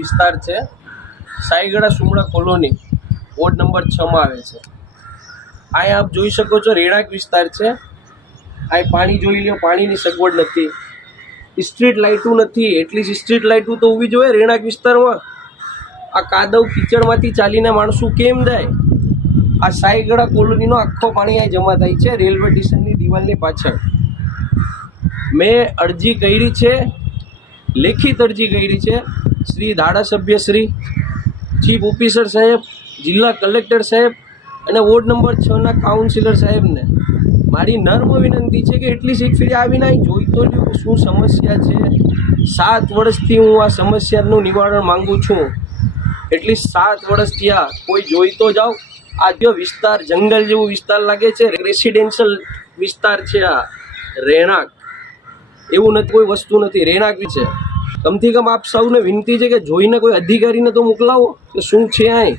વિસ્તાર છે સાઈગડા સુમડા colony ward number 6 માં આવે છે। આ આપ જોઈ શકો છો રહેણાંક વિસ્તાર છે। આ પાણી જોઈ લ્યો, પાણીની સગવડ નથી, સ્ટ્રીટ લાઇટો નથી। એટલી સ્ટ્રીટ લાઇટો તો ઊભી જોઈએ રહેણાંક વિસ્તારમાં। આ કાદવ કીચડમાંથી ચાલીને માણસો કેમ જાય? આ સાઈગડા કોલોનીનો આખો પાણી અહીં જમા થાય છે રેલવે સ્ટેશનની દિવાલની પાછળ। મેં અરજી કરી છે, લેખિત અરજી કરી છે શ્રી ધારાસભ્ય શ્રી, ચીફ ઓફિસર સાહેબ, જિલ્લા કલેક્ટર સાહેબ અને વોર્ડ નંબર 6 ના કાઉન્સિલર સાહેબને। મારી નર્મ વિનંતી છે કે એટલી એક ફેરી આવીને અહીં જોઈ તો લ્યો કે શું સમસ્યા છે। 7 વર્ષથી હું આ સમસ્યાનું નિવારણ માંગુ છું। એટલી 7 વર્ષ થયા, કોઈ જોઈ તો જાઓ। આ જો વિસ્તાર જંગલ જેવો વિસ્તાર લાગે છે, રેસિડેન્શિયલ વિસ્તાર છે। આ રહેણાંક એવું નથી, કોઈ વસ્તુ નથી, રહેણાંક છે। કમથી કમ આપ સૌને વિનંતી છે કે જોઈને કોઈ અધિકારીને તો મોકલાવો કે શું છે અહીં।